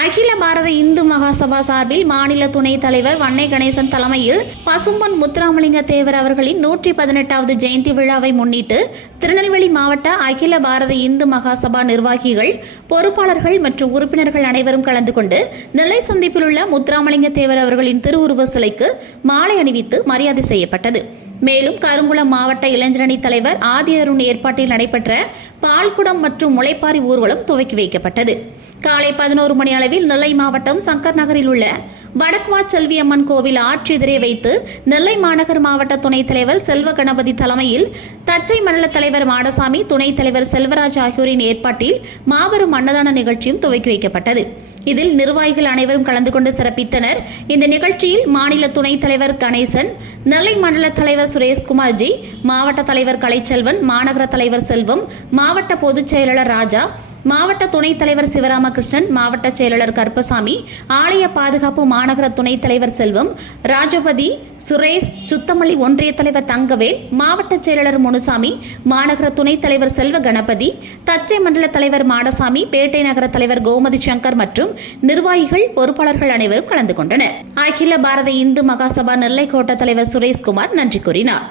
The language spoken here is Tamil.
அகில பாரத இந்து மகாசபா சார்பில் மாநில துணைத் தலைவர் வன்னை கணேசன் தலைமையில் பசும்பொன் முத்துராமலிங்க தேவர் அவர்களின் 118வது ஜெயந்தி விழாவை முன்னிட்டு திருநெல்வேலி மாவட்ட அகில பாரத இந்து மகாசபா நிர்வாகிகள், பொறுப்பாளர்கள் மற்றும் உறுப்பினர்கள் அனைவரும் கலந்து கொண்டு நெல்லை சந்திப்பில் உள்ள முத்துராமலிங்க தேவர் அவர்களின் திருவுருவ சிலைக்கு மாலை அணிவித்து மரியாதை செய்யப்பட்டது. மேலும் கருங்குளம் மாவட்ட இளைஞரணி தலைவர் ஆதி அருண் ஏற்பாட்டில் நடைபெற்ற பால்குடம் மற்றும் முளைப்பாரி ஊர்வலம் துவக்கி வைக்கப்பட்டது. காலை 11 மணி அளவில் நெல்லை மாவட்டம் சங்கர் நகரில் உள்ள வடக்குவா செல்வி அம்மன் கோவில் ஆற்றெதிரே வைத்து நெல்லை மாநகர் மாவட்ட துணைத் தலைவர் செல்வ கணபதி தலைமையில் தச்சை மண்டல தலைவர் மாடசாமி, துணைத் தலைவர் செல்வராஜ் ஆகியோரின் ஏற்பாட்டில் மாபெரும் அன்னதான நிகழ்ச்சியும் துவக்கி வைக்கப்பட்டது. இதில் நிர்வாகிகள் அனைவரும் கலந்து கொண்டு சிறப்பித்தனர். இந்த நிகழ்ச்சியில் மாநில துணைத் தலைவர் கணேசன், நெல்லை மண்டல தலைவர் சுரேஷ்குமார் ஜி, மாவட்ட தலைவர் கலைச்செல்வன், மாநகர தலைவர் செல்வம், மாவட்ட பொதுச் செயலாளர் ராஜா, மாவட்ட துணைத் தலைவர் சிவராமகிருஷ்ணன், மாவட்ட செயலாளர் கருப்பசாமி, ஆலய பாதுகாப்பு மாநகர துணைத் தலைவர் செல்வம், ராஜபதி, சுரேஷ், சுத்தமல்லி ஒன்றிய தலைவர் தங்கவேல், மாவட்ட செயலாளர் முனுசாமி, மாநகர துணைத் தலைவர் செல்வ கணபதி, தச்சை மண்டல தலைவர் மாடசாமி, பேட்டை நகர தலைவர் கோமதி சங்கர் மற்றும் நிர்வாகிகள், பொறுப்பாளர்கள் அனைவரும் கலந்து கொண்டனர். அகில பாரத இந்து மகாசபா நெல்லை கோட்ட தலைவர் சுரேஷ்குமார் நன்றி கூறினார்.